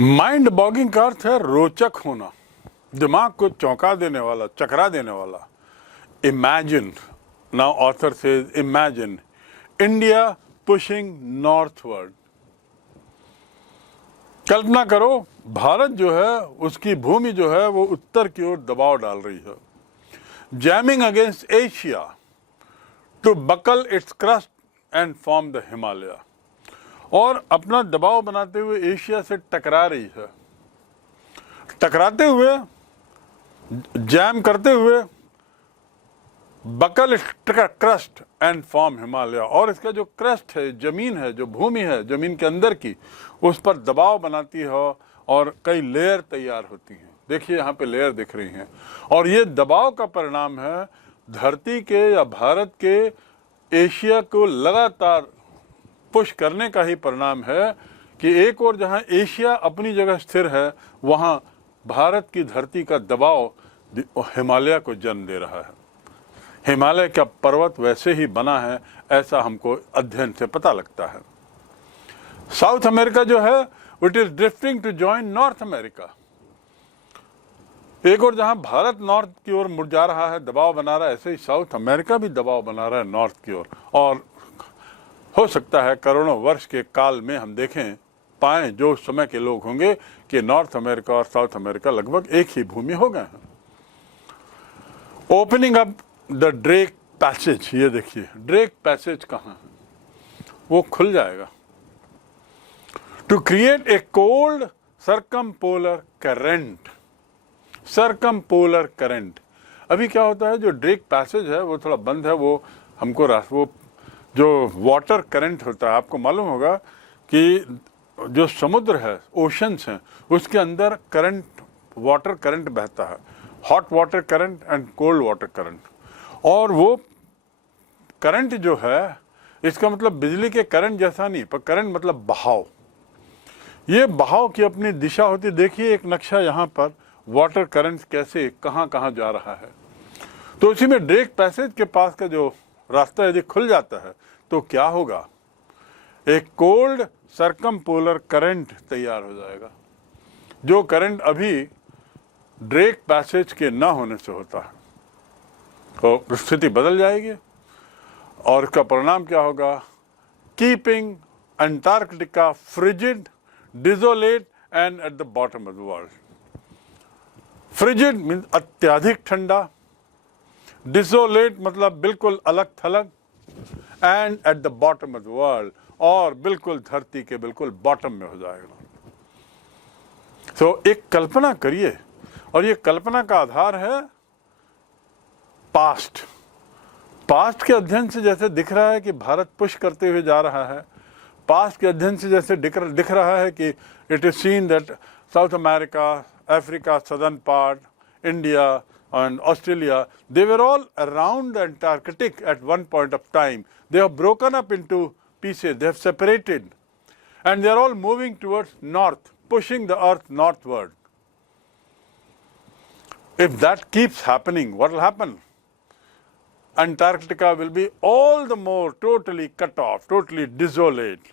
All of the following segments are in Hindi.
माइंड बॉगिंग का अर्थ है रोचक होना, दिमाग को चौंका देने वाला, चकरा देने वाला। Imagine, now author says imagine India pushing northward. कल्पना करो, भारत जो है उसकी भूमि जो है वो उत्तर की ओर दबाव डाल रही है, jamming against Asia to buckle its crust and form the Himalaya, और अपना दबाव बनाते हुए एशिया से टकरा रही है। टकराते हुए, जैम करते हुए, buckle crust and form Himalaya, और इसका जो क्रस्ट है, जमीन है, जो भूमि है जमीन के अंदर की, उस पर दबाव बनाती है और कई लेयर तैयार होती हैं। देखिए यहाँ पे लेयर दिख रही हैं, और ये दबाव का परिणाम है धरती के या भारत के एशिया को लगातार पुश करने का ही परिणाम है कि एक और जहां एशिया अपनी जगह स्थिर है, वहां भारत की धरती का दबाव हिमालय को जन्म दे रहा है। हिमालय का पर्वत वैसे ही बना है, ऐसा हमको अध्ययन से पता लगता है। साउथ अमेरिका जो है it is drifting to join North America. एक और जहां भारत नॉर्थ की ओर मुड़ जा रहा है, दबाव बना रहा है, ऐसे ही साउथ अमेरिका भी दबाव बना रहा है नॉर्थ की ओर। और हो सकता है करोड़ों वर्ष के काल में हम देखें पाएं, जो उस समय के लोग होंगे, कि नॉर्थ अमेरिका और साउथ अमेरिका लगभग एक ही भूमि हो गए हैं। Opening up the Drake passage, ये देखिए ड्रेक पैसेज कहाँ है, वो खुल जाएगा। To create a cold circumpolar current. Circumpolar current, अभी क्या होता है, जो ड्रेक पैसेज है वो थोड़ा बंद है, वो हमको वो जो वाटर करंट होता है, आपको मालूम होगा कि जो समुद्र है, ओशंस हैं, उसके अंदर करंट, वाटर करंट बहता है, hot water current and cold water current. और वो करंट जो है, इसका मतलब बिजली के करंट जैसा नहीं, पर करंट मतलब बहाव। ये बहाव की अपनी दिशा होती। देखिए एक नक्शा यहाँ पर, वाटर करंट कैसे कहाँ कहाँ जा रहा है। तो उसी में ड्रेक पैसेज के पास का जो रास्ता यदि खुल जाता है तो क्या होगा, एक कोल्ड सर्कमपोलर करंट तैयार हो जाएगा, जो करंट अभी ड्रेक पैसेज के न होने से होता है। तो स्थिति बदल जाएगी, और इसका परिणाम क्या होगा, keeping Antarctica frigid, desolate and at the bottom of the world. Frigid means अत्यधिक ठंडा, डिसोलेट मतलब बिल्कुल अलग थलग, and at the bottom of the world, और बिल्कुल धरती के बिल्कुल बॉटम में हो जाएगा। तो एक कल्पना करिए, और ये कल्पना का आधार है पास्ट। पास्ट के अध्ययन से जैसे दिख रहा है कि भारत पुश करते हुए जा रहा है, पास्ट के अध्ययन से जैसे दिख रहा है कि it is seen that south America, Africa, southern part, India and Australia, they were all around the Antarctic at one point of time. They have broken up into pieces, they have separated, and they are all moving towards north, pushing the earth northward. If that keeps happening, what will happen? Antarctica will be all the more totally cut off, totally desolate.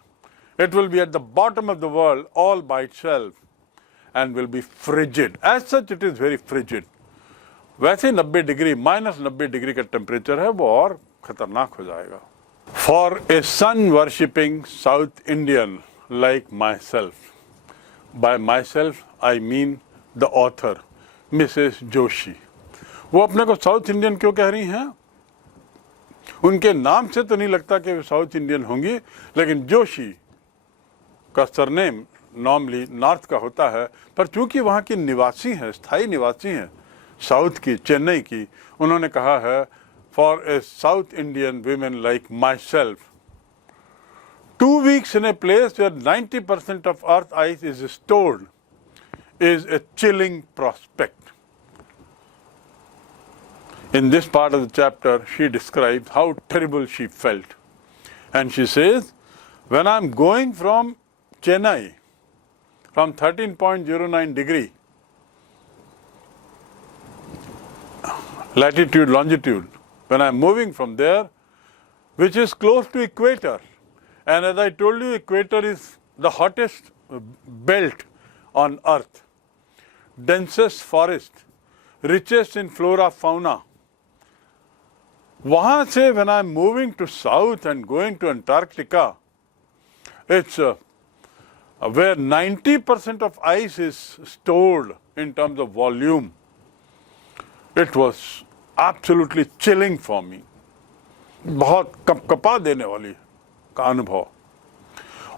It will be at the bottom of the world all by itself and will be frigid. As such, it is very frigid. वैसे 90 डिग्री, -90 डिग्री का टेम्परेचर है, वो और खतरनाक हो जाएगा। For a sun worshipping South Indian like myself, by myself I mean the author Mrs Joshi. वो अपने को साउथ इंडियन क्यों कह रही हैं? उनके नाम से तो नहीं लगता कि वो साउथ इंडियन होंगी, लेकिन जोशी का सरनेम नॉर्मली नॉर्थ का होता है, पर चूंकि वहाँ की निवासी हैं, स्थायी निवासी हैं साउथ की, चेन्नई की, उन्होंने कहा है for a south Indian women like my self, 2 weeks in a place where 90% of earth ice is stored is a chilling prospect. In this part of the chapter, she describes how terrible she felt. And she says, when I'm going from Chennai, from 13.09 degree, latitude, longitude, when I'm moving from there, which is close to equator, and as I told you, equator is the hottest belt on earth, densest forest, richest in flora, fauna. वहाँ से when I'm moving to south and going to Antarctica, it's where 90% of ice is stored in terms of volume. It was absolutely chilling for me. बहुत कपकपा देने वाली का अनुभव.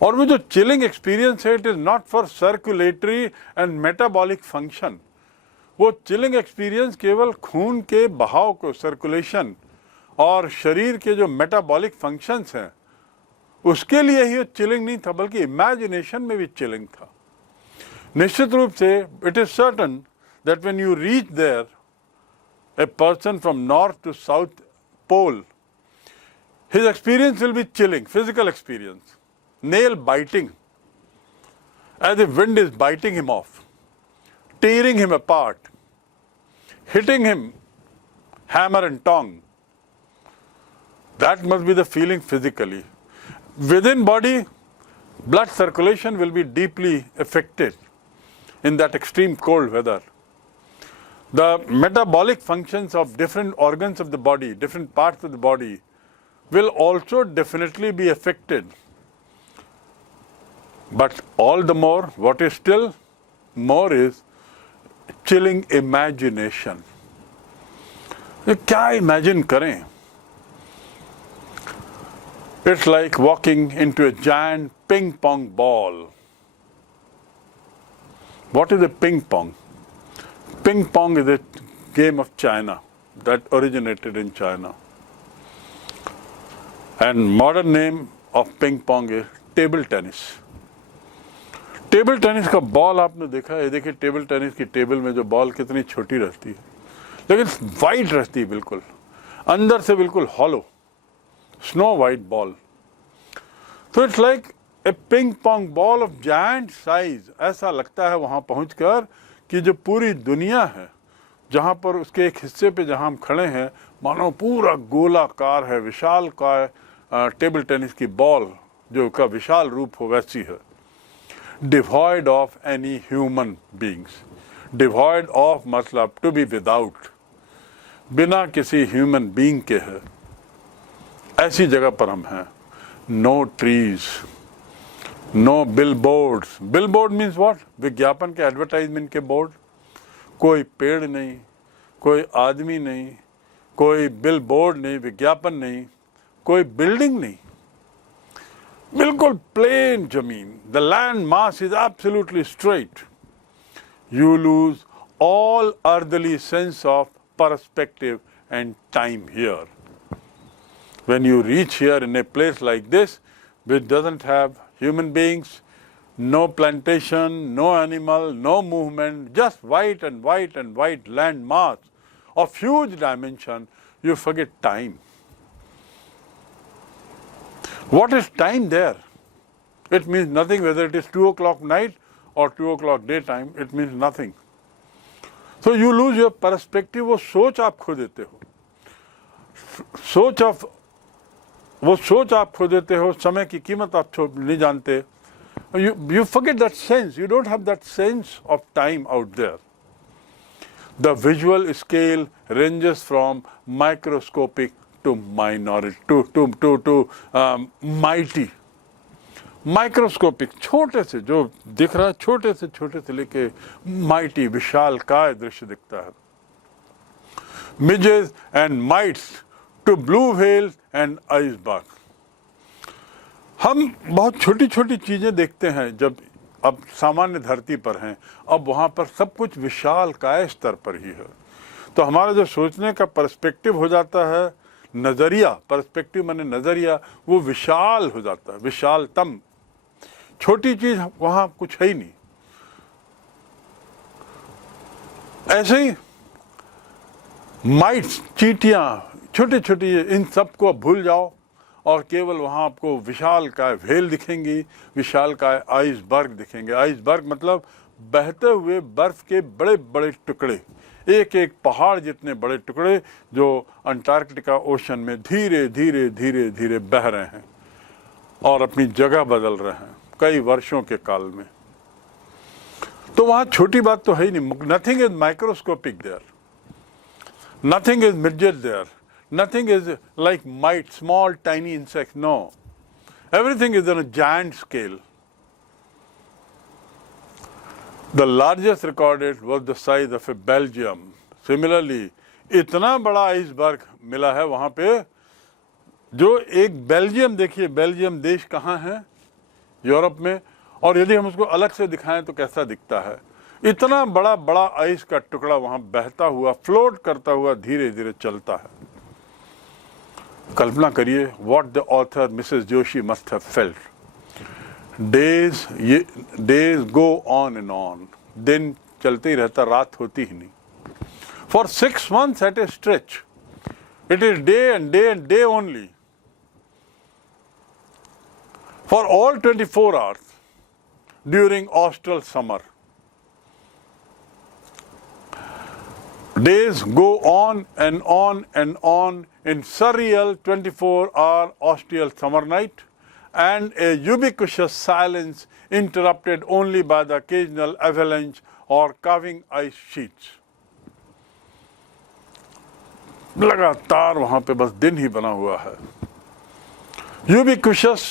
और वो जो chilling experience है, it is not for circulatory and metabolic function. वो chilling experience केवल खून के बहाव को, circulation और शरीर के जो metabolic functions हैं, उसके लिए ही वो chilling नहीं था, बल्कि imagination में भी chilling था. निश्चित रूप से it is certain that when you reach there, a person from north to south pole, his experience will be chilling, physical experience, nail biting, as if wind is biting him off, tearing him apart, hitting him hammer and tongue. That must be the feeling physically. Within body, blood circulation will be deeply affected in that extreme cold weather. The metabolic functions of different organs of the body, different parts of the body, will also definitely be affected. But all the more, what is still more is chilling imagination. क्या imagine करें? It's like walking into a giant ping pong ball. What is a ping pong? Ping pong is a game of China that originated in China. And modern name of ping pong is table tennis. Table tennis का बॉल आपने देखा है? देखिए टेबल टेनिस की टेबल में जो बॉल कितनी छोटी रहती है, लेकिन वाइट रहती है, बिल्कुल अंदर से बिल्कुल हॉलो, स्नो वाइट बॉल. तो it's like a ping pong ball of giant size. ऐसा लगता है वहाँ पहुँचकर कि जो पूरी दुनिया है, जहाँ पर उसके एक हिस्से पे जहाँ हम खड़े हैं, मानो पूरा गोलाकार है, विशाल का टेबल टेनिस की बॉल जो का विशाल रूप हो वैसी है. Devoid of any human beings. Devoid of मतलब टू बी विदाउट, बिना किसी ह्यूमन बींग के है, ऐसी जगह पर हम हैं. No trees, no billboards. Billboard means what? विज्ञापन के, एडवर्टाइजमेंट के बोर्ड. कोई पेड़ नहीं, कोई आदमी नहीं, कोई बिलबोर्ड नहीं, विज्ञापन नहीं, कोई बिल्डिंग नहीं, बिल्कुल प्लेन जमीन. The land mass is absolutely straight. You lose all earthly sense of perspective and time here. When you reach here in a place like this, which doesn't have human beings, no plantation, no animal, no movement, just white and white and white land mass of huge dimension, you forget time. What is time there? It means nothing whether it is 2 o'clock night or 2 o'clock daytime, it means nothing. So you lose your perspective. वो सोच आप खो देते हो, वो सोच आप खो देते हो, समय की कीमत आप नहीं जानते. You forget that sense. You don't have that sense of time out there. The visual scale ranges from microscopic to minority to mighty. Microscopic, छोटे से जो दिख रहा है, छोटे से लेके माइटी, विशाल काय दृश्य दिखता है. Midges and mites to blue whale and iceberg. हम बहुत छोटी छोटी चीजें देखते हैं जब अब सामान्य धरती पर हैं. अब वहाँ पर सब कुछ विशाल काय स्तर पर ही है. तो हमारा जो सोचने का पर्सपेक्टिव हो जाता है, नजरिया, पर्सपेक्टिव माने नजरिया, वो विशाल हो जाता है, विशालतम. छोटी चीज वहां कुछ है ही नहीं. ऐसे ही माइट्स, चींटियां, छोटी छोटी, इन सब को भूल जाओ और केवल वहां आपको विशाल काय व्हेल दिखेंगी, विशाल काय आइसबर्ग दिखेंगे. आइसबर्ग मतलब बहते हुए बर्फ के बड़े बड़े टुकड़े, एक एक पहाड़ जितने बड़े टुकड़े जो अंटार्कटिका ओशन में धीरे धीरे धीरे धीरे बह रहे हैं और अपनी जगह बदल रहे हैं कई वर्षों के काल में. तो वहां छोटी बात तो है ही नहीं. Nothing is microscopic there, nothing is midget there, nothing is like mite, small tiny insect. No, everything is on a giant scale. The largest recorded was the size of a Belgium. Similarly, इतना बड़ा आइसबर्ग मिला है वहां पे, जो एक बेल्जियम, देखिए बेल्जियम देश कहाँ है, यूरोप में, और यदि हम उसको अलग से दिखाएं तो कैसा दिखता है. इतना बड़ा बड़ा आइस का टुकड़ा वहां बहता हुआ, फ्लोट करता हुआ धीरे धीरे चलता है. कल्पना करिए what the author Mrs. Joshi must have felt. Days go on and on. दिन चलते ही रहता, रात होती ही नहीं. For 6 months at a stretch, it is day and day and day only. For all 24 hours during austral summer. Days go on and on and on in surreal 24-hour austral summer night, and a ubiquitous silence interrupted only by the occasional avalanche or calving ice sheets. लगातार वहां पे बस दिन ही बना हुआ है. Ubiquitous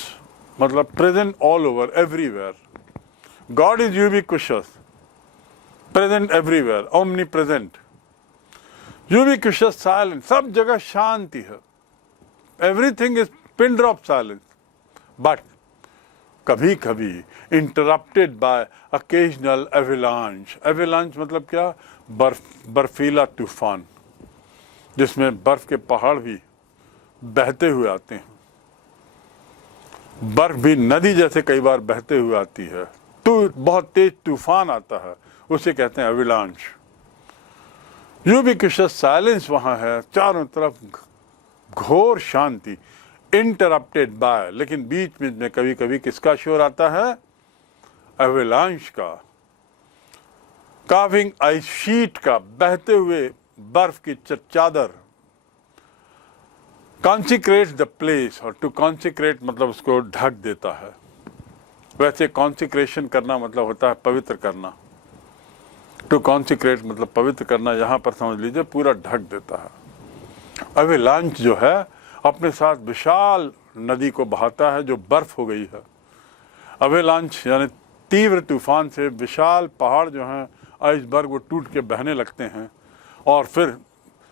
मतलब present all over, everywhere. God is ubiquitous, present everywhere, omnipresent. Ubiquitous silence, सब जगह शांति है. Everything is pin drop silence. But कभी कभी interrupted by occasional avalanche. Avalanche मतलब क्या? बर्फीला तूफान, जिसमें बर्फ के पहाड़ भी बहते हुए आते हैं. बर्फ भी नदी जैसे कई बार बहते हुए आती है. बहुत तेज तूफान आता है, उसे कहते हैं avalanche. यूबिक्विटस साइलेंस वहां है, चारों तरफ घोर शांति, इंटरप्टेड बाय, लेकिन बीच बीच में कभी कभी किसका शोर आता है? एवेलांच का, काविंग आइस शीट का, बहते हुए बर्फ की चादर. कॉन्सिक्रेट द प्लेस, और टू कॉन्सिक्रेट मतलब उसको ढक देता है. वैसे कॉन्सिक्रेशन करना मतलब होता है पवित्र करना. टू कॉन्सिक्रेट मतलब पवित्र करना, यहाँ पर समझ लीजिए पूरा ढक देता है. अवेलांच जो है अपने साथ विशाल नदी को बहाता है जो बर्फ हो गई है. अवेलांच यानी तीव्र तूफान से विशाल पहाड़ जो हैं, आइसबर्ग, वो टूट के बहने लगते हैं. और फिर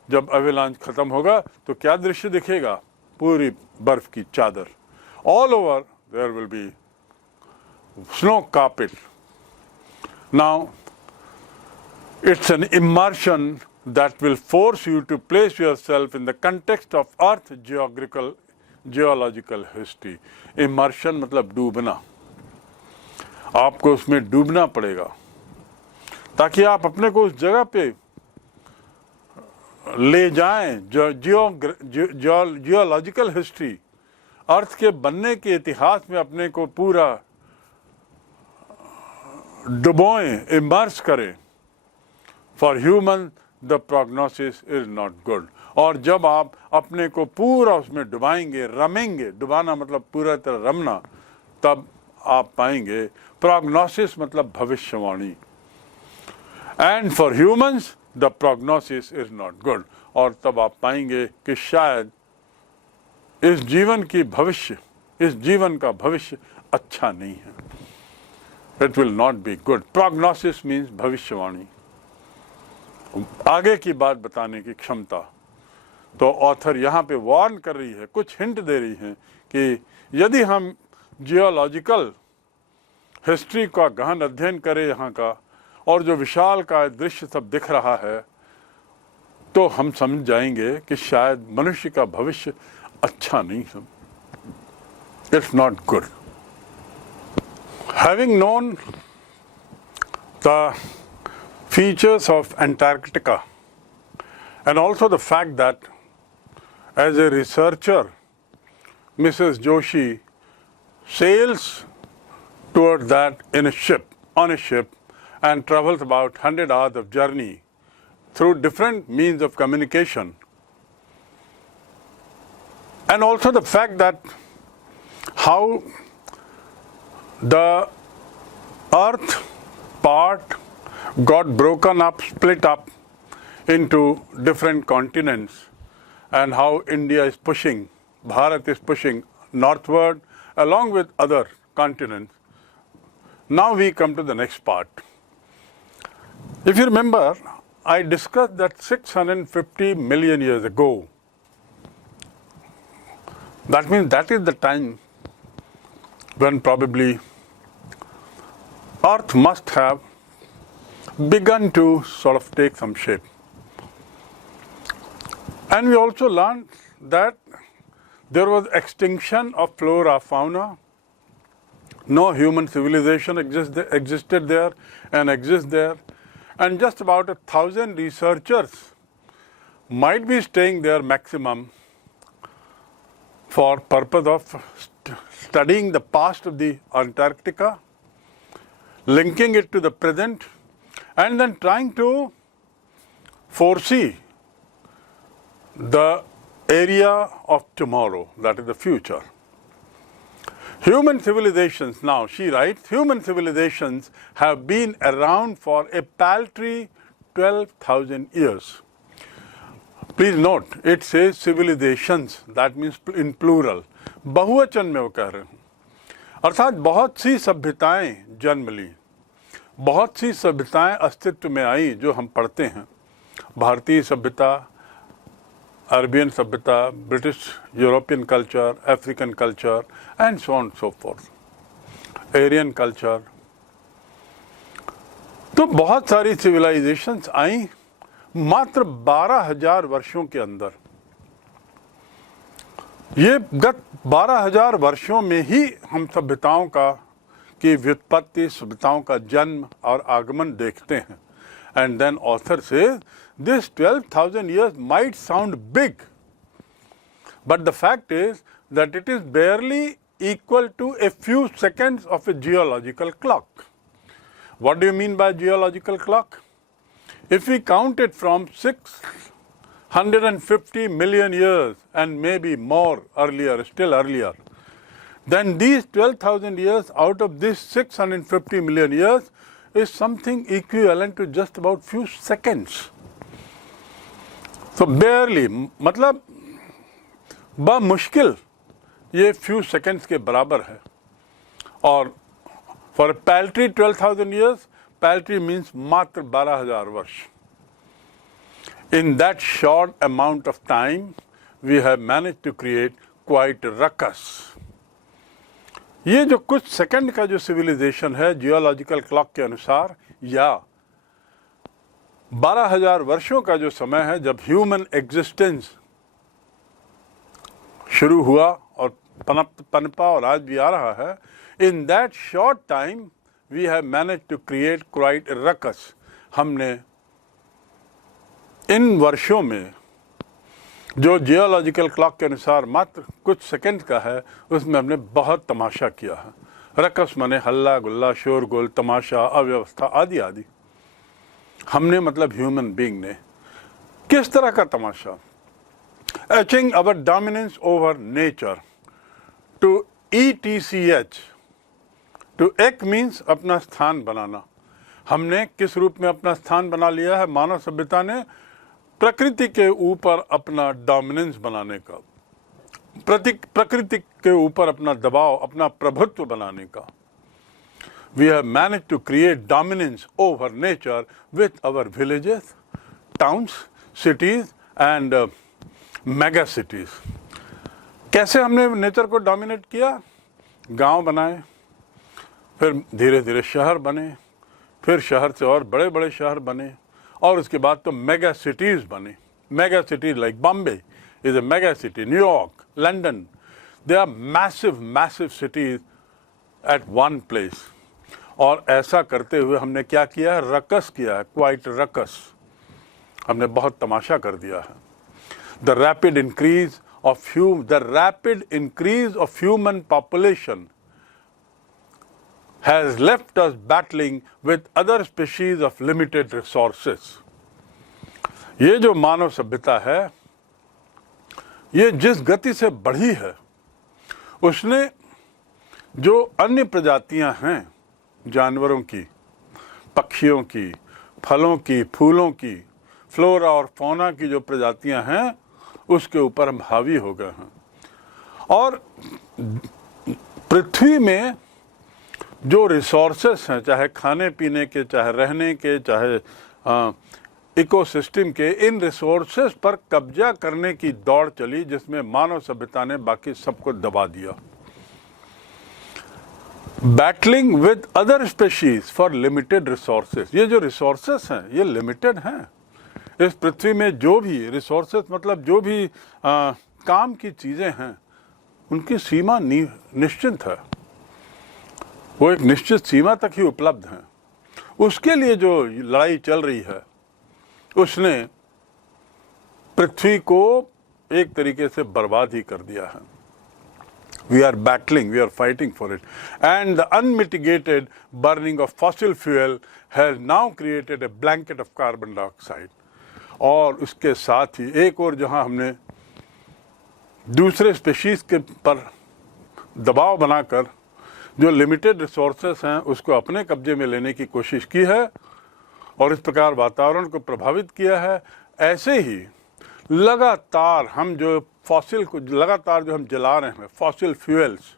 जब अवेलांच खत्म होगा तो क्या दृश्य दिखेगा? पूरी बर्फ की चादर. All over there will be snow carpet. Now it's an immersion that will force you to place yourself in the context of Earth geological history. Immersion मतलब डूबना. आपको उसमें डूबना पड़ेगा ताकि आप अपने को उस जगह पे ले जाएं जो जियोलॉजिकल हिस्ट्री, अर्थ के बनने के इतिहास में अपने को पूरा डुबोएं, इमर्स करें. For human, the prognosis is not good. और जब आप अपने को पूरा उसमें डुबाएंगे, रमेंगे, डुबाना मतलब पूरा तरह रमना, तब आप पाएंगे. prognosis मतलब भविष्यवाणी. And for humans, the prognosis is not good. और तब आप पाएंगे कि शायद इस जीवन की भविष्य, इस जीवन का भविष्य अच्छा नहीं है. It will not be good. Prognosis means भविष्यवाणी, आगे की बात बताने की क्षमता. तो ऑथर यहाँ पे वार्न कर रही है, कुछ हिंट दे रही है कि यदि हम जियोलॉजिकल हिस्ट्री का गहन अध्ययन करें यहाँ का, और जो विशाल का दृश्य सब दिख रहा है, तो हम समझ जाएंगे कि शायद मनुष्य का भविष्य अच्छा नहीं है. It's not good. Having known the features of Antarctica, and also the fact that as a researcher Mrs. Joshi sails toward that on a ship and travels about 100 hours of journey through different means of communication, and also the fact that how the earth part got broken up, split up into different continents, and how India is pushing, Bharat is pushing northward along with other continents. Now we come to the next part. If you remember, I discussed that 650 million years ago, that means that is the time when probably Earth must have begun to sort of take some shape. And we also learned that there was extinction of flora, fauna. No human civilization existed there and exists there. And just about 1,000 researchers might be staying there maximum for purpose of studying the past of the Antarctica, linking it to the present, and then trying to foresee the area of tomorrow, that is the future. Human civilizations, now she writes, human civilizations have been around for a paltry 12,000 years. Please note, it says civilizations, that means in plural. बहुवचन में वो कह रहे हैं, अर्थात बहुत सी सभ्यताएं जन्म ली, बहुत सी सभ्यताएं अस्तित्व में आई जो हम पढ़ते हैं. भारतीय सभ्यता, अरबियन सभ्यता, British European culture, African culture and so on so forth, Aryan culture. तो बहुत सारी सिविलाइजेशंस आई मात्र 12,000 वर्षों के अंदर. ये गत 12,000 वर्षों में ही हम सभ्यताओं की व्युत्पत्ति, सभ्यताओं का जन्म और आगमन देखते हैं. And then author says, this 12,000 years might sound big, but the fact is that it is barely equal to a few seconds of a geological clock. What do you mean by geological clock? If we count it from 650 million years and maybe more earlier, still earlier, then these 12,000 years out of this 650 million years is something equivalent to just about few seconds. So barely, मतलब बमुश्किल ये few seconds के बराबर है. और for a paltry 12,000 years, paltry means मात्र 12,000 वर्ष. In that short amount of time, we have managed to create quite a ruckus. ये जो कुछ सेकंड का जो सिविलाइजेशन है जियोलॉजिकल क्लॉक के अनुसार, या 12,000 वर्षों का जो समय है जब ह्यूमन एग्जिस्टेंस शुरू हुआ और पनपा और आज भी आ रहा है, in that short time we have manage to create quite a ruckus. हमने इन वर्षों में जो जियोलॉजिकल क्लॉक के अनुसार मात्र कुछ सेकंड का है, उसमें हमने बहुत तमाशा किया है. रकस माने हल्ला गुल्ला, शोरगुल, तमाशा, अव्यवस्था आदि आदि. हमने मतलब ह्यूमन बीइंग ने किस तरह का तमाशा? Etching our dominance over nature to ETCH. To etch means अपना स्थान बनाना. हमने किस रूप में अपना स्थान बना लिया है? मानव सभ्यता ने प्रकृति के ऊपर अपना डोमिनेंस बनाने का, प्रकृति के ऊपर अपना दबाव, अपना प्रभुत्व बनाने का. We have manage to create dominance over nature with our villages, towns, cities and mega cities. कैसे हमने नेचर को डोमिनेट किया? गांव बनाए, फिर धीरे धीरे शहर बने, फिर शहर से और बड़े बड़े शहर बने, और उसके बाद तो मेगा सिटीज बने. Mega cities like Bombay is a mega city, New York, London, they are massive cities at one place. और ऐसा करते हुए हमने क्या किया है? रकस किया है, क्वाइट रकस. हमने बहुत तमाशा कर दिया है. The rapid increase of human population has left us battling with other species of limited resources. ये जो मानव सभ्यता है, ये जिस गति से बढ़ी है, उसने जो अन्य प्रजातियां हैं जानवरों की, पक्षियों की, फलों की, फूलों की, फ्लोरा और फौना की जो प्रजातियां हैं उसके ऊपर हम हावी हो गए हैं। और पृथ्वी में जो रिसोर्सेस हैं, चाहे खाने पीने के, चाहे रहने के, चाहे इकोसिस्टम के, इन रिसोर्सेस पर कब्जा करने की दौड़ चली जिसमें मानव सभ्यता ने बाकी सबको दबा दिया। Battling with other species for limited resources. ये जो रिसोर्सेस हैं ये लिमिटेड हैं। इस पृथ्वी में जो भी रिसोर्सेस मतलब जो भी काम की चीजें हैं उनकी सीमा निश्चित है, वो एक निश्चित सीमा तक ही उपलब्ध हैं। उसके लिए जो लड़ाई चल रही है उसने पृथ्वी को एक तरीके से बर्बाद ही कर दिया है। We are battling, we are fighting for it. And the unmitigated burning of fossil fuel has now created a blanket of carbon dioxide. और उसके साथ ही एक और जहां हमने दूसरे स्पीशीज के पर दबाव बनाकर जो लिमिटेड रिसोर्सेस हैं उसको अपने कब्जे में लेने की कोशिश की है और इस प्रकार वातावरण को प्रभावित किया है, ऐसे ही लगातार हम जो फॉसिल को लगातार जो हम जला रहे हैं, फॉसिल फ्यूल्स,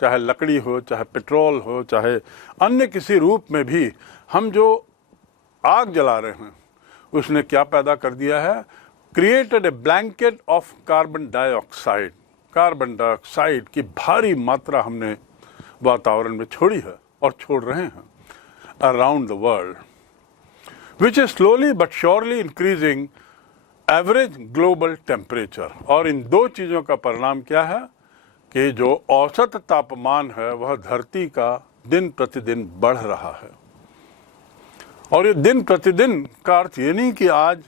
चाहे लकड़ी हो, चाहे पेट्रोल हो, चाहे अन्य किसी रूप में भी हम जो आग जला रहे हैं, उसने क्या पैदा कर दिया है? Created a blanket of carbon dioxide. Carbon dioxide की भारी मात्रा हमने वातावरण में छोड़ी है और छोड़ रहे हैं around the world, which is slowly but surely increasing average global temperature. और इन दो चीज़ों का परिणाम क्या है कि जो औसत तापमान है वह धरती का दिन प्रतिदिन बढ़ रहा है। और ये दिन प्रतिदिन का अर्थ ये नहीं कि आज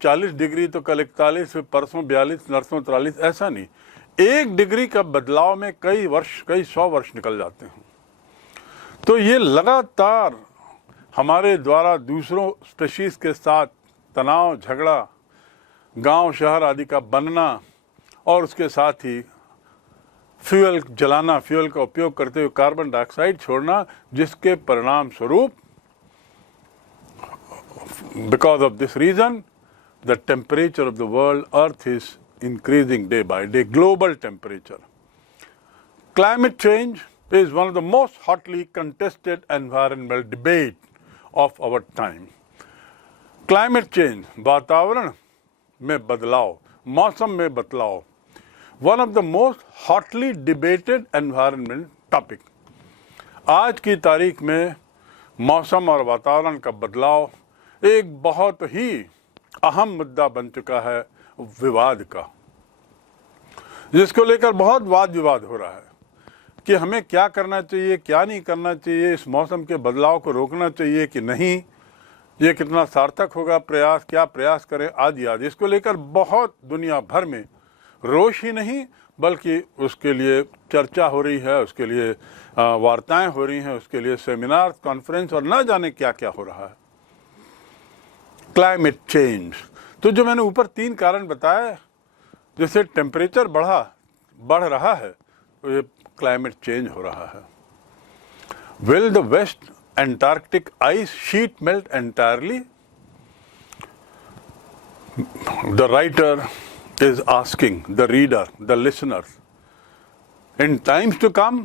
40 डिग्री तो कल 41, फिर परसों 42, नरसों 43, ऐसा नहीं। 1 डिग्री का बदलाव में कई वर्ष, कई 100 वर्ष निकल जाते हैं। तो ये लगातार हमारे द्वारा दूसरों स्पीशीज के साथ तनाव, झगड़ा, गांव शहर आदि का बनना और उसके साथ ही फ्यूल जलाना, फ्यूल का उपयोग करते हुए कार्बन डाइऑक्साइड छोड़ना, जिसके परिणाम स्वरूप because of this reason the temperature of the world earth is increasing day by day, global temperature. Climate change is one of the most hotly contested environmental debate of our time. Climate change, वातावरण में बदलाव, मौसम में बदलाव, one of the most hotly debated environment topic. आज की तारीख में मौसम और वातावरण का बदलाव एक बहुत ही अहम मुद्दा बन चुका है, विवाद का, जिसको लेकर बहुत वाद विवाद हो रहा है कि हमें क्या करना चाहिए, क्या नहीं करना चाहिए, इस मौसम के बदलाव को रोकना चाहिए कि नहीं, ये कितना सार्थक होगा प्रयास, क्या प्रयास करें, आदि आदि। इसको लेकर बहुत दुनिया भर में रोष ही नहीं बल्कि उसके लिए चर्चा हो रही है, उसके लिए वार्ताएं हो रही हैं, उसके लिए सेमिनार, कॉन्फ्रेंस और न जाने क्या क्या हो रहा है। क्लाइमेट चेंज, तो जो मैंने ऊपर 3 कारण बताए जिससे टेम्परेचर बढ़ रहा है, तो ये क्लाइमेट चेंज हो रहा है। Will the West Antarctic ice sheet melt entirely? The writer is asking the reader, the listeners, in times to come,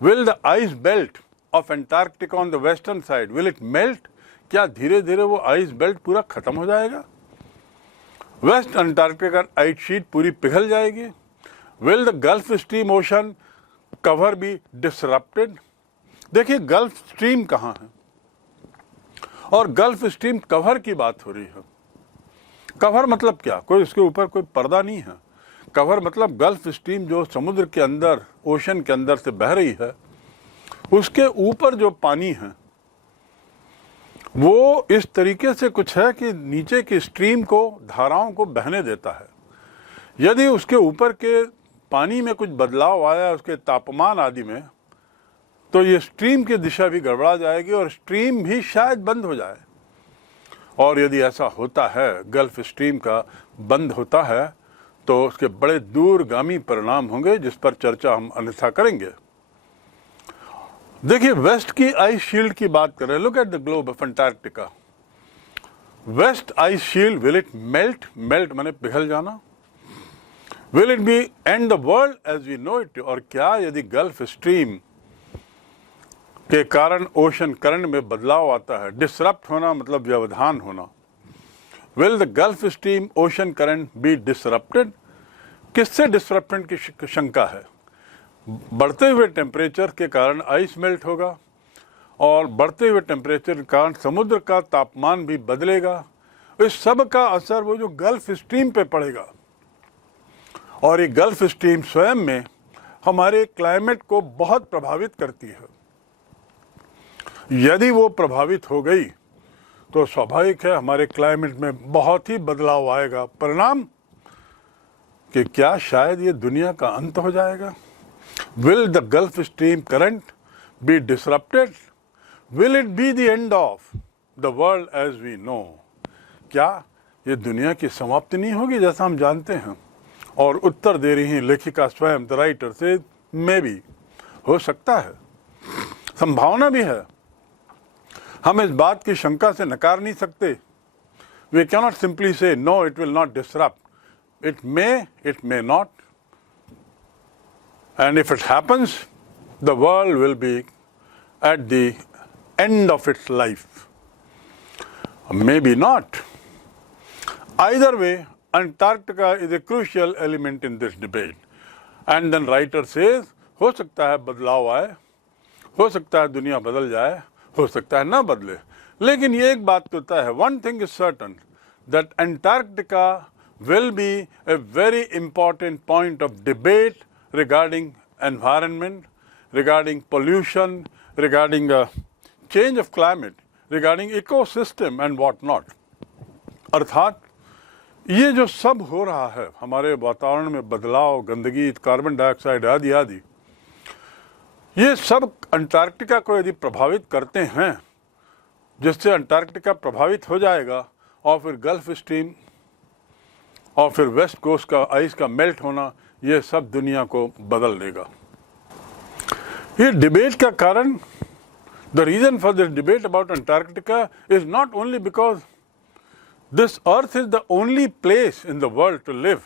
will the ice belt of Antarctica on the western side, will it melt? क्या धीरे धीरे वो आइस बेल्ट पूरा खत्म हो जाएगा? वेस्ट अंटार्कटिका आइस शीट पूरी पिघल जाएगी? Will the Gulf Stream ocean cover be disrupted? देखिए गल्फ स्ट्रीम कहाँ है और गल्फ स्ट्रीम कवर की बात हो रही है। कवर मतलब क्या? कोई उसके ऊपर कोई पर्दा नहीं है। कवर मतलब गल्फ स्ट्रीम जो समुद्र के अंदर, ओशन के अंदर से बह रही है, उसके ऊपर जो पानी है वो इस तरीके से कुछ है कि नीचे की स्ट्रीम को, धाराओं को बहने देता है। यदि उसके ऊपर के पानी में कुछ बदलाव आया, उसके तापमान आदि में, तो ये स्ट्रीम की दिशा भी गड़बड़ा जाएगी और स्ट्रीम भी शायद बंद हो जाए। और यदि ऐसा होता है, गल्फ स्ट्रीम का बंद होता है, तो उसके बड़े दूरगामी परिणाम होंगे जिस पर चर्चा हम अन्यथा करेंगे। देखिए, वेस्ट की आइस शील्ड की बात करें, look at the globe of Antarctica. West ice shield, will it melt? Melt माने पिघल जाना। Will it be and the world as we know it? और क्या यदि गल्फ स्ट्रीम के कारण ओशन करंट में बदलाव आता है, डिसरप्ट होना मतलब व्यवधान होना, will the Gulf Stream ocean current be disrupted? किससे डिसरप्शन की शंका है? बढ़ते हुए टेम्परेचर के कारण आइस मेल्ट होगा और बढ़ते हुए टेम्परेचर के कारण समुद्र का तापमान भी बदलेगा। इस सब का असर वो जो गल्फ स्ट्रीम पे पड़ेगा, और ये गल्फ स्ट्रीम स्वयं में हमारे क्लाइमेट को बहुत प्रभावित करती है। यदि वो प्रभावित हो गई तो स्वाभाविक है हमारे क्लाइमेट में बहुत ही बदलाव आएगा। परिणाम कि क्या शायद ये दुनिया का अंत हो जाएगा? Will the Gulf Stream current be disrupted? Will it be the end of the world as we know? क्या ये दुनिया की समाप्ति नहीं होगी जैसा हम जानते हैं? और उत्तर दे रही हैं लेखिका स्वयं, द राइटर से, मे भी, हो सकता है, संभावना भी है। हम इस बात की शंका से नकार नहीं सकते। We cannot simply say no, it will not disrupt. It may not. And if it happens, the world will be at the end of its life. Maybe not. Either way, Antarctica is a crucial element in this debate. And then writer says, हो सकता है बदलाव आए, हो सकता है दुनिया बदल जाए, हो सकता है ना बदले, लेकिन ये एक बात तो तय है, one thing is certain, that Antarctica will be a very important point of debate regarding environment, regarding pollution, regarding change of climate, regarding ecosystem and what not. अर्थात ये जो सब हो रहा है, हमारे वातावरण में बदलाव, गंदगी, कार्बन डाइऑक्साइड आदि आदि, ये सब अंटार्कटिका को यदि प्रभावित करते हैं, जिससे अंटार्कटिका प्रभावित हो जाएगा और फिर गल्फ स्ट्रीम और फिर वेस्ट कोस्ट का आइस का मेल्ट होना, ये सब दुनिया को बदल देगा। ये डिबेट का कारण, the reason for this debate about Antarctica is not only because this earth is the only place in the world to live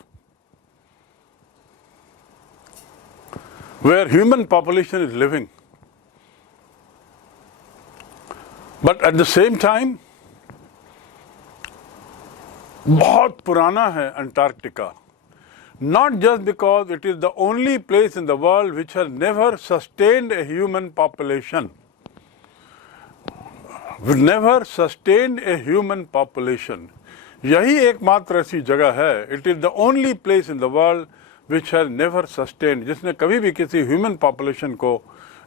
where human population is living, but at the same time बहुत पुराना है Antarctica, not just because it is the only place in the world which has never sustained a human population, never sustained a human population. यही एकमात्र ऐसी जगह है, it is the only place in the world which has never sustained, जिसने कभी भी किसी ह्यूमन पॉपुलेशन को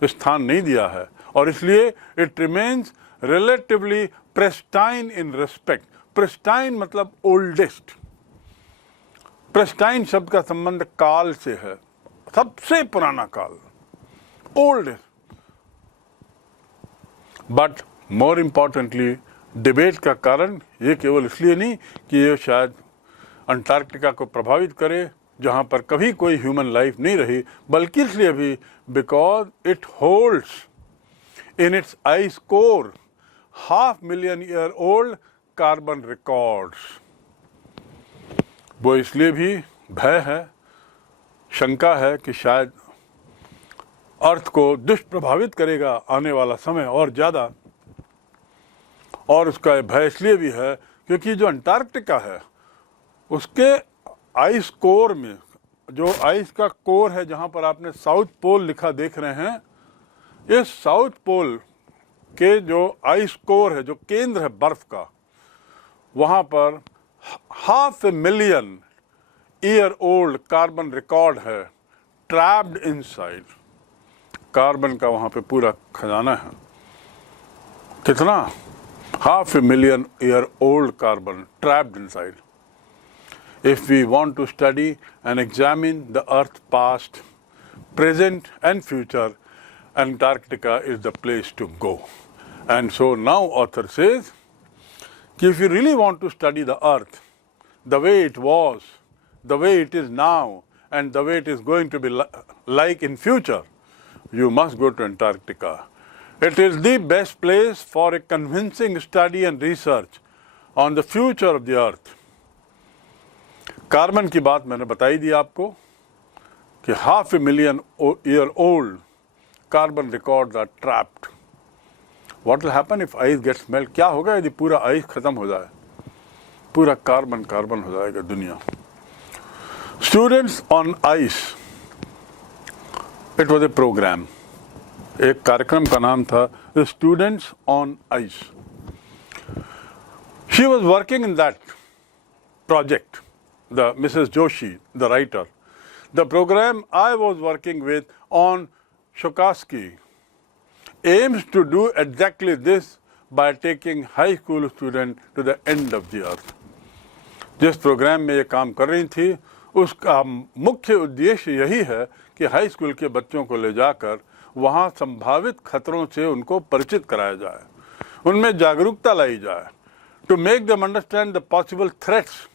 स्थान नहीं दिया है, और इसलिए it remains relatively pristine in respect. Pristine मतलब ओल्डेस्ट। प्रेस्टाइन शब्द का संबंध काल से है, सबसे पुराना काल, oldest. But more importantly debate का कारण ये केवल इसलिए नहीं कि ये शायद अंटार्कटिका को प्रभावित करे जहाँ पर कभी कोई ह्यूमन लाइफ नहीं रही, बल्कि इसलिए भी because it holds in its ice core 500,000 year old carbon records. वो इसलिए भी भय है, शंका है कि शायद अर्थ को दुष्प्रभावित करेगा आने वाला समय और ज़्यादा, और उसका भय इसलिए भी है क्योंकि जो अंटार्कटिका है उसके आइस कोर में, जो आइस का कोर है जहाँ पर आपने साउथ पोल लिखा देख रहे हैं, इस साउथ पोल के जो आइस कोर है, जो केंद्र है बर्फ का, वहाँ पर 500,000 ईयर ओल्ड कार्बन रिकॉर्ड है, ट्रैप्ड इनसाइड। कार्बन का वहाँ पे पूरा खजाना है। कितना? 500,000 year old carbon trapped inside. If we want to study and examine the Earth's past, present and future, Antarctica is the place to go. And so now author says, if you really want to study the Earth, the way it was, the way it is now, and the way it is going to be like in future, you must go to Antarctica. It is the best place for a convincing study and research on the future of the earth. Carbon की बात मैंने बताई दी आपको कि 500,000 year old carbon records are trapped. What will happen if ice gets melt? क्या होगा यदि पूरा आइस खत्म हो जाए? पूरा कार्बन हो जाएगा दुनिया. Students on ice. It was a program. एक कार्यक्रम का नाम था Students on Ice. She was working in that project, the Mrs. Joshi, the writer. The program I was working with on Shokasky aims to do exactly this by taking high school students to the end of the earth. जिस प्रोग्राम में ये काम कर रही थी उसका मुख्य उद्देश्य यही है कि हाई स्कूल के बच्चों को ले जाकर वहाँ संभावित खतरों से उनको परिचित कराया जाए, उनमें जागरूकता लाई जाए, to make them understand the possible threats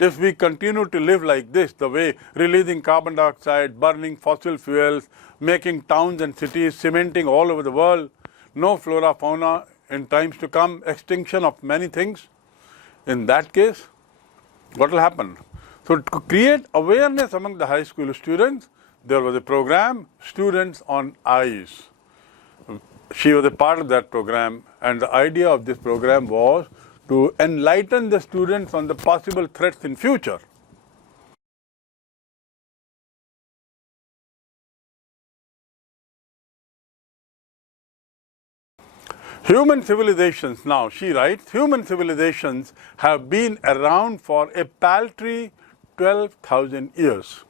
if we continue to live like this, the way releasing carbon dioxide, burning fossil fuels, making towns and cities, cementing all over the world, no flora, fauna in times to come, extinction of many things. In that case, what will happen? So to create awareness among the high school students, there was a program, Students on Ice. She was a part of that program, and the idea of this program was to enlighten the students on the possible threats in future. Human civilizations, now she writes, human civilizations have been around for a paltry 12,000 years.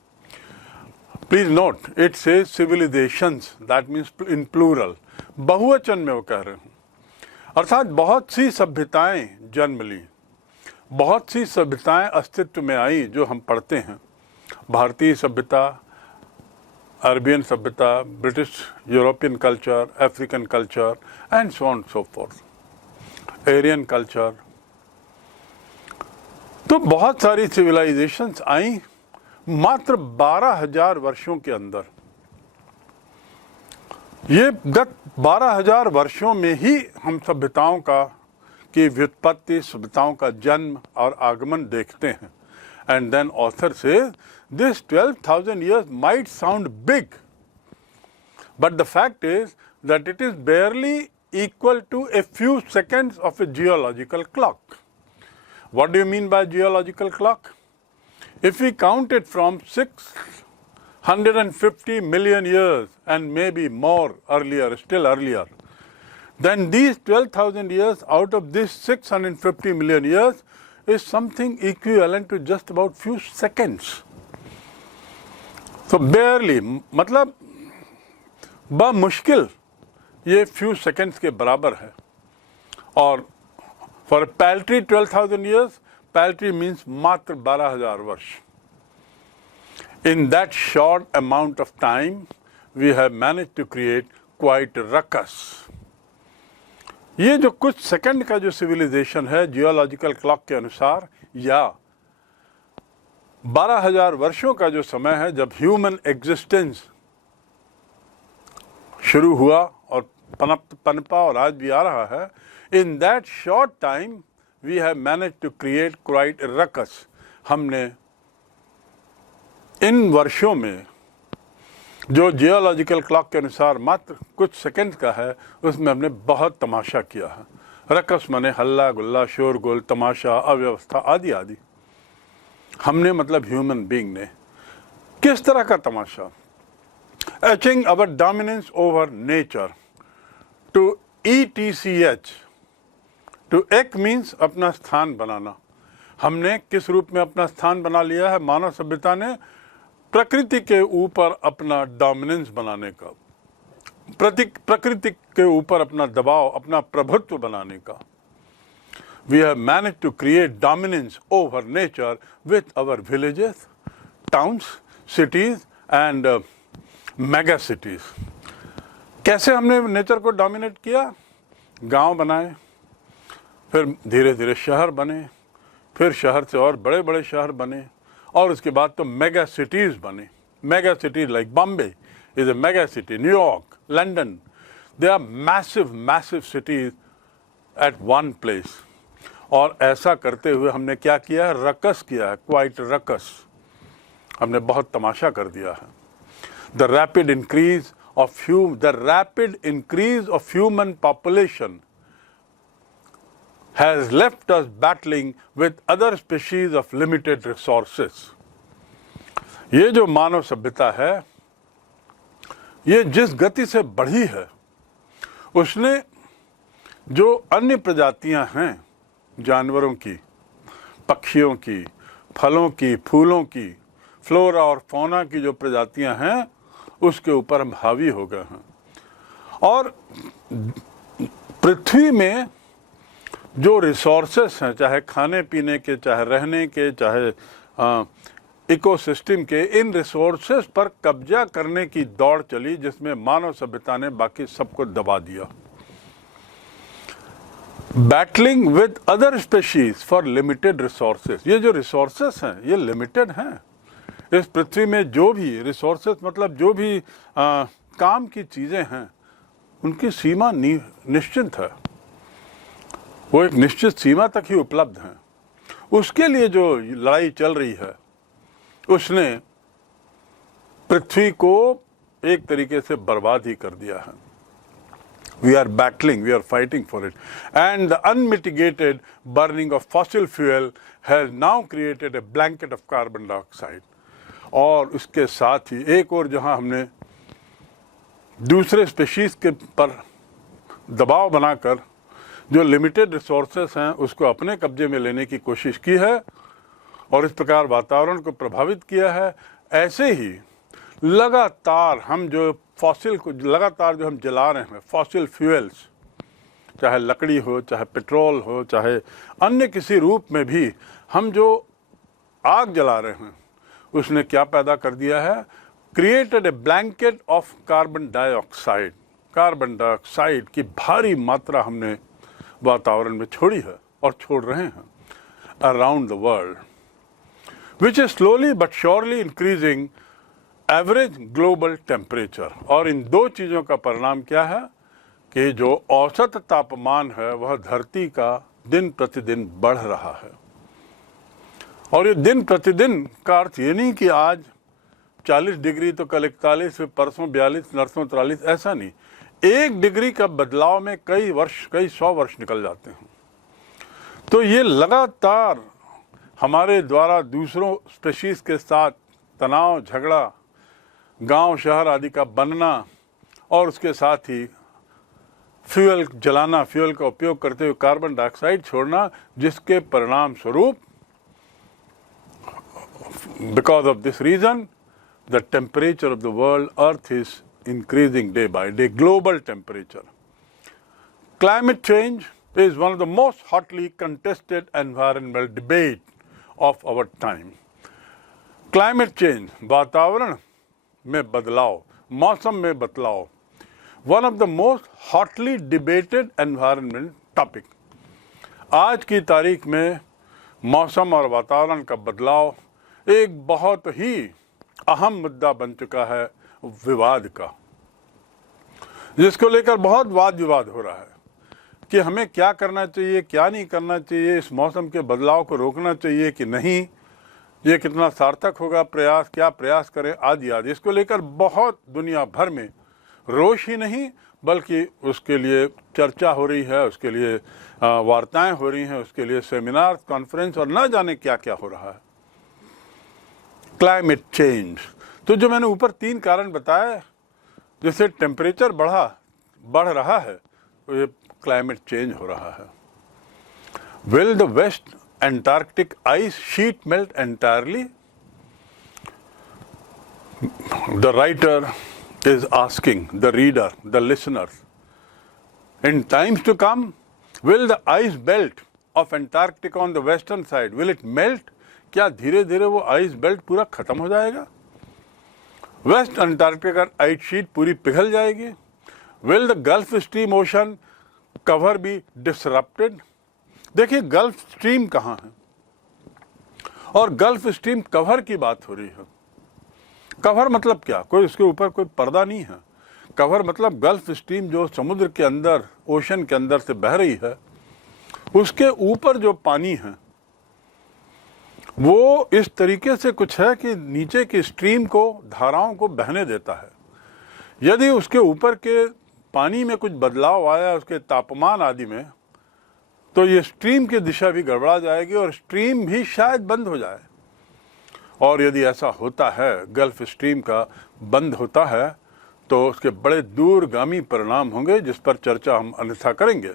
Please note, it says civilizations, that means in plural. बहुवचन में वो कह रहे हूँ, अर्थात बहुत सी सभ्यताएं जन्म ली, बहुत सी सभ्यताएं अस्तित्व में आई जो हम पढ़ते हैं. भारतीय सभ्यता, अरबियन सभ्यता, British European culture, African culture and so on so forth, Aryan culture. तो बहुत सारी सिविलाइजेशंस आई मात्र 12,000 वर्षों के अंदर. ये गत 12,000 वर्षों में ही हम सभ्यताओं की व्युत्पत्ति, सभ्यताओं का जन्म और आगमन देखते हैं. And then author says, this 12,000 years might sound big, but the fact is that it is barely equal to a few seconds of a geological clock. What do you mean by geological clock? If we count it from 650 million years and maybe more earlier, still earlier, then these 12,000 years out of this 650 million years is something equivalent to just about few seconds. So barely, मतलब बमुश्किल ये few seconds के बराबर है. और for a paltry 12,000 years, paltry means मात्र 12,000 वर्ष. In that short amount of time, we have managed to create quite a ruckus. ये जो कुछ सेकंड का जो सिविलाइजेशन है जियोलॉजिकल क्लॉक के अनुसार, या 12,000 वर्षों का जो समय है जब ह्यूमन एग्जिस्टेंस शुरू हुआ और पनपा और आज भी आ रहा है, in that short time we have manage to create quite a ruckus. हमने इन वर्षों में जो जियोलॉजिकल क्लॉक के अनुसार मात्र कुछ सेकंड का है, उसमें हमने बहुत तमाशा किया है. रकस माने हल्ला गुल्ला, शोरगुल, तमाशा, अव्यवस्था आदि आदि. हमने मतलब ह्यूमन बीइंग ने किस तरह का तमाशा? Etching our dominance over nature. To ETCH, to etch means अपना स्थान बनाना. हमने किस रूप में अपना स्थान बना लिया है? मानव सभ्यता ने प्रकृति के ऊपर अपना डोमिनेंस बनाने का, प्रकृति के ऊपर अपना दबाव, अपना प्रभुत्व बनाने का. We have manage to create dominance over nature with our villages, towns, cities and mega cities. कैसे हमने नेचर को डोमिनेट किया? गांव बनाए, फिर धीरे धीरे शहर बने, फिर शहर से और बड़े बड़े शहर बने, और उसके बाद तो मेगा सिटीज़ बने. Mega cities like Bombay is a mega city, New York, London. They are massive cities at one place. और ऐसा करते हुए हमने क्या किया है, रकस किया है, क्वाइट रकस, हमने बहुत तमाशा कर दिया है। The rapid increase of human population has left us battling with other species of limited resources। ये जो मानव सभ्यता है, ये जिस गति से बढ़ी है, उसने जो अन्य प्रजातियां हैं, जानवरों की, पक्षियों की, फलों की, फूलों की, फ्लोरा और फौना की जो प्रजातियां हैं, उसके ऊपर हम हावी हो गए हैं। और पृथ्वी में जो रिसोर्सेस हैं, चाहे खाने पीने के, चाहे रहने के, चाहे इकोसिस्टम के, इन रिसोर्सेस पर कब्जा करने की दौड़ चली, जिसमें मानव सभ्यता ने बाकी सबको दबा दिया। Battling with other species for limited resources. ये जो रिसोर्सेस हैं, ये लिमिटेड हैं। इस पृथ्वी में जो भी रिसोर्सेस, मतलब जो भी काम की चीजें हैं, उनकी सीमा निश्चित है, वो एक निश्चित सीमा तक ही उपलब्ध हैं। उसके लिए जो लड़ाई चल रही है, उसने पृथ्वी को एक तरीके से बर्बाद ही कर दिया है। We are battling, we are fighting for it, and the unmitigated burning of fossil fuel has now created a blanket of carbon dioxide. और उसके साथ ही एक और जहां हमने दूसरे स्पीशीज के पर दबाव बनाकर जो लिमिटेड रिसोर्सेस हैं, उसको अपने कब्जे में लेने की कोशिश की है और इस प्रकार वातावरण को प्रभावित किया है। ऐसे ही लगातार हम जो फॉसिल को लगातार जो हम जला रहे हैं, फॉसिल फ्यूल्स, चाहे लकड़ी हो, चाहे पेट्रोल हो, चाहे अन्य किसी रूप में भी हम जो आग जला रहे हैं, उसने क्या पैदा कर दिया है, created a blanket of carbon dioxide. Carbon dioxide की भारी मात्रा हमने वातावरण में छोड़ी है और छोड़ रहे हैं around the world, which is slowly but surely increasing average global temperature. और इन दो चीज़ों का परिणाम क्या है कि जो औसत तापमान है, वह धरती का दिन प्रतिदिन बढ़ रहा है। और ये दिन प्रतिदिन का अर्थ ये नहीं कि आज 40 डिग्री तो कल 41, फिर परसों 42, नरसों 43, ऐसा नहीं। 1 डिग्री का बदलाव में कई वर्ष, कई 100 वर्ष निकल जाते हैं। तो ये लगातार हमारे द्वारा दूसरों स्पीशीज के साथ तनाव, झगड़ा, गांव शहर आदि का बनना, और उसके साथ ही फ्यूल जलाना, फ्यूल का उपयोग करते हुए कार्बन डाइऑक्साइड छोड़ना, जिसके परिणाम स्वरूप because of this reason the temperature of the world earth is increasing day by day, global temperature. Climate change is one of the most hotly contested environmental debate of our time. Climate change, वातावरण में बदलाव, मौसम में बदलाव, one of the most hotly debated environment topic. आज की तारीख में मौसम और वातावरण का बदलाव एक बहुत ही अहम मुद्दा बन चुका है, विवाद का, जिसको लेकर बहुत वाद विवाद हो रहा है कि हमें क्या करना चाहिए, क्या नहीं करना चाहिए, इस मौसम के बदलाव को रोकना चाहिए कि नहीं, ये कितना सार्थक होगा प्रयास, क्या प्रयास करें, आदि आदि। इसको लेकर बहुत दुनिया भर में रोष ही नहीं, बल्कि उसके लिए चर्चा हो रही है, उसके लिए वार्ताएं हो रही हैं, उसके लिए सेमिनार, कॉन्फ्रेंस और न जाने क्या क्या हो रहा है। क्लाइमेट चेंज, तो जो मैंने ऊपर 3 कारण बताए जिससे टेम्परेचर बढ़ रहा है, तो ये क्लाइमेट चेंज हो रहा है। Will the West Antarctic ice sheet melt entirely? The writer is asking the reader, the listeners, in times to come, will the ice belt of Antarctica on the western side, will it melt? क्या धीरे धीरे वो आइस बेल्ट पूरा खत्म हो जाएगा? वेस्ट अंटार्कटिका आइस शीट पूरी पिघल जाएगी? Will the Gulf Stream ocean cover be disrupted? देखिए गल्फ स्ट्रीम कहाँ है और गल्फ स्ट्रीम कवर की बात हो रही है। कवर मतलब क्या? कोई उसके ऊपर कोई पर्दा नहीं है। कवर मतलब गल्फ स्ट्रीम जो समुद्र के अंदर, ओशन के अंदर से बह रही है, उसके ऊपर जो पानी है वो इस तरीके से कुछ है कि नीचे की स्ट्रीम को, धाराओं को बहने देता है। यदि उसके ऊपर के पानी में कुछ बदलाव आया, उसके तापमान आदि में, तो ये स्ट्रीम की दिशा भी गड़बड़ा जाएगी और स्ट्रीम भी शायद बंद हो जाए। और यदि ऐसा होता है, गल्फ स्ट्रीम का बंद होता है, तो उसके बड़े दूरगामी परिणाम होंगे, जिस पर चर्चा हम अन्यथा करेंगे।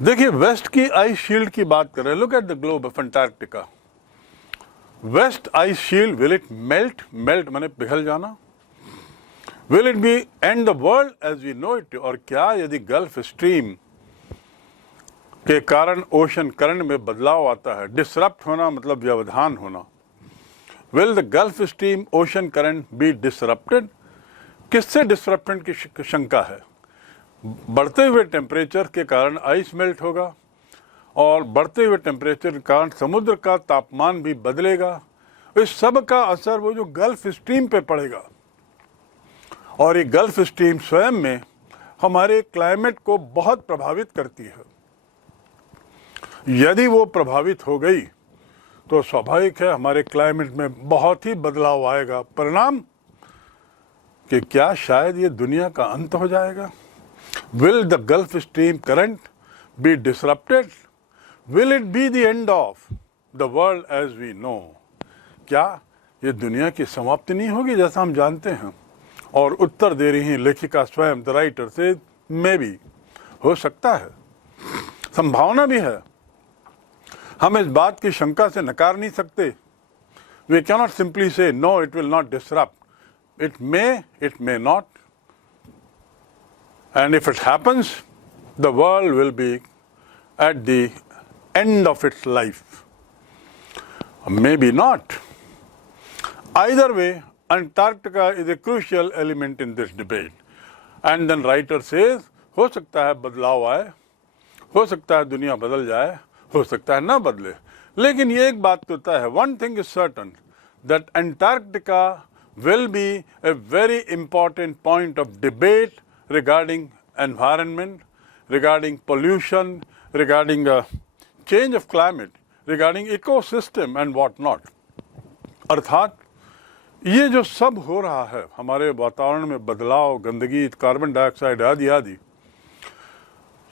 देखिए, वेस्ट की आइस शील्ड की बात करें, look at the globe of Antarctica. West ice shield, will it melt? Melt माने पिघल जाना। Will it be and the world as we know it? और क्या यदि गल्फ स्ट्रीम के कारण ओशन करंट में बदलाव आता है, डिसरप्ट होना मतलब व्यवधान होना, will the Gulf Stream ocean current be disrupted? किससे डिसरप्टेड की शंका है? बढ़ते हुए टेम्परेचर के कारण आइस मेल्ट होगा और बढ़ते हुए टेम्परेचर के कारण समुद्र का तापमान भी बदलेगा। इस सब का असर वो जो गल्फ स्ट्रीम पे पड़ेगा, और ये गल्फ स्ट्रीम स्वयं में हमारे क्लाइमेट को बहुत प्रभावित करती है। यदि वो प्रभावित हो गई तो स्वाभाविक है हमारे क्लाइमेट में बहुत ही बदलाव आएगा। परिणाम कि क्या शायद ये दुनिया का अंत हो जाएगा? Will the Gulf Stream current be disrupted? Will it be the end of the world as we know? क्या ये दुनिया की समाप्ति नहीं होगी जैसा हम जानते हैं? और उत्तर दे रही हैं लेखिका स्वयं, द राइटर से, मे भी, हो सकता है, संभावना भी है। हम इस बात की शंका से नकार नहीं सकते। We cannot simply say no, it will not disrupt. It may not. And if it happens, the world will be at the end of its life. Maybe not. Either way, Antarctica is a crucial element in this debate. And then writer says, हो सकता है बदलाव आए, हो सकता है दुनिया बदल जाए, हो सकता है ना बदले, लेकिन ये एक बात तो तय है, one thing is certain, that Antarctica will be a very important point of debate regarding environment, regarding pollution, regarding change of climate, regarding ecosystem and what not. अर्थात ये जो सब हो रहा है, हमारे वातावरण में बदलाव, गंदगी, कार्बन डाइऑक्साइड आदि आदि,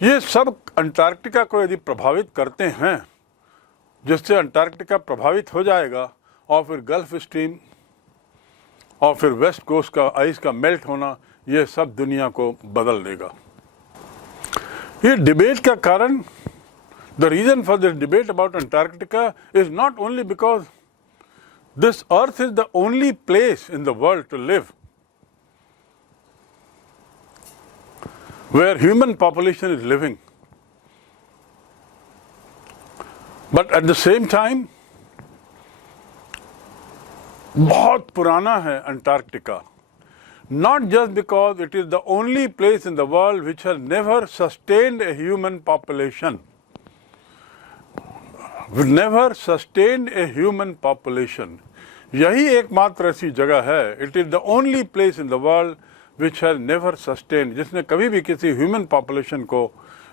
ये सब अंटार्कटिका को यदि प्रभावित करते हैं, जिससे अंटार्कटिका प्रभावित हो जाएगा और फिर गल्फ स्ट्रीम और फिर वेस्ट कोस्ट का आइस का मेल्ट होना, ये सब दुनिया को बदल देगा। ये डिबेट का कारण, the reason for this debate about Antarctica is not only because this earth is the only place in the world to live where human population is living, but at the same time बहुत पुराना है Antarctica, not just because it is the only place in the world which has never sustained a human population, never sustained a human population, यही एकमात्र ऐसी जगह है, it is the only place in the world which has never sustained, जिसने कभी भी किसी ह्यूमन पॉपुलेशन को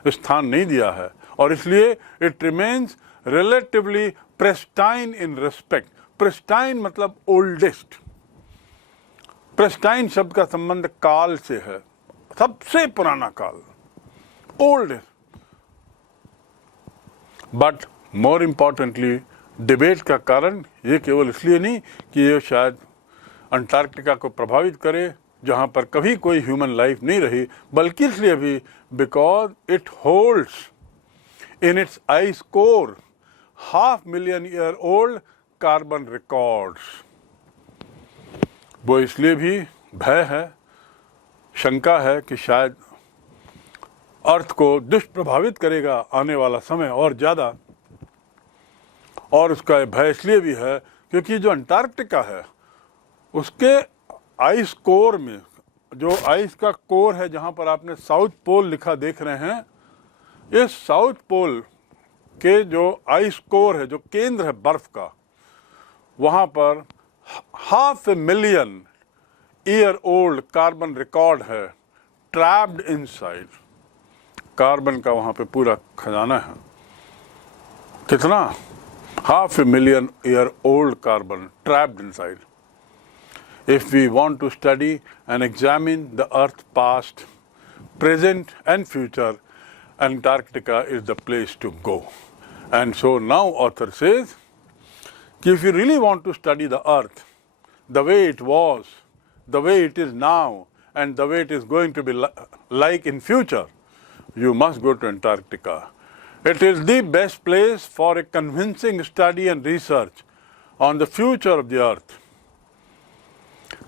स्थान नहीं दिया है, और इसलिए it remains relatively pristine in respect. Pristine मतलब ओल्डेस्ट। प्रेस्टाइन शब्द का संबंध काल से है, सबसे पुराना काल, oldest. But more importantly debate का कारण ये केवल इसलिए नहीं कि ये शायद अंटार्कटिका को प्रभावित करे जहाँ पर कभी कोई ह्यूमन लाइफ नहीं रही, बल्कि इसलिए भी because it holds in its ice core 500,000 year old carbon records. वो इसलिए भी भय है, शंका है कि शायद अर्थ को दुष्प्रभावित करेगा आने वाला समय और ज़्यादा, और उसका भय इसलिए भी है क्योंकि जो अंटार्कटिका है उसके आइस कोर में, जो आइस का कोर है जहाँ पर आपने साउथ पोल लिखा देख रहे हैं, इस साउथ पोल के जो आइस कोर है, जो केंद्र है बर्फ का, वहाँ पर 500,000 ईयर ओल्ड कार्बन रिकॉर्ड है ट्रैप्ड इनसाइड। कार्बन का वहां पे पूरा खजाना है। कितना? 500,000 year old carbon trapped inside. If we want to study and examine the Earth past, present and future, Antarctica is the place to go. And so now author says, if you really want to study the Earth, the way it was, the way it is now, and the way it is going to be like in future, you must go to Antarctica. It is the best place for a convincing study and research on the future of the Earth.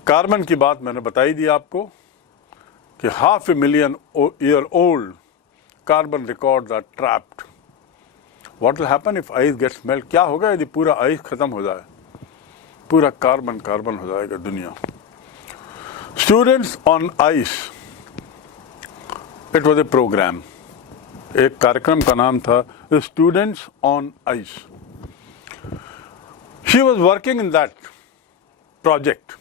Carbon की बात मैंने बताई दी आपको कि 500,000 year old carbon records are trapped. What will happen if ice gets melt? क्या होगा यदि पूरा आइस खत्म हो जाए? पूरा कार्बन कार्बन हो जाएगा दुनिया। Students on ice. It was a program. एक कार्यक्रम का नाम था Students on Ice. She was working in that project,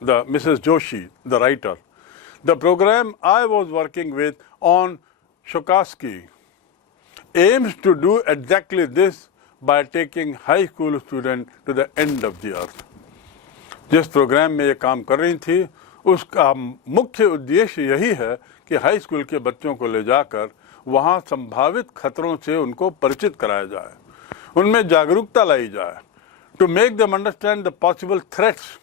the Mrs. Joshi, the writer. The program I was working with on Shokasky aims to do exactly this by taking high school students to the end of the earth. जिस प्रोग्राम में ये काम कर रही थी उसका मुख्य उद्देश्य यही है कि हाई स्कूल के बच्चों को ले जाकर वहाँ संभावित खतरों से उनको परिचित कराया जाए, उनमें जागरूकता लाई जाए, to make them understand the possible threats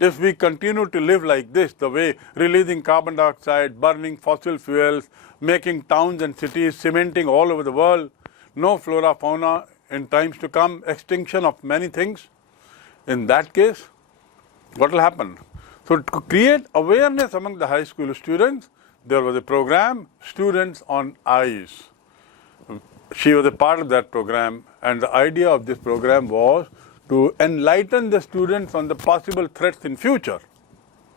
if we continue to live like this, the way releasing carbon dioxide, burning fossil fuels, making towns and cities, cementing all over the world, no flora, fauna in times to come, extinction of many things. In that case, what will happen? So to create awareness among the high school students, there was a program, Students on Ice. She was a part of that program, and the idea of this program was to enlighten the students on the possible threats in future.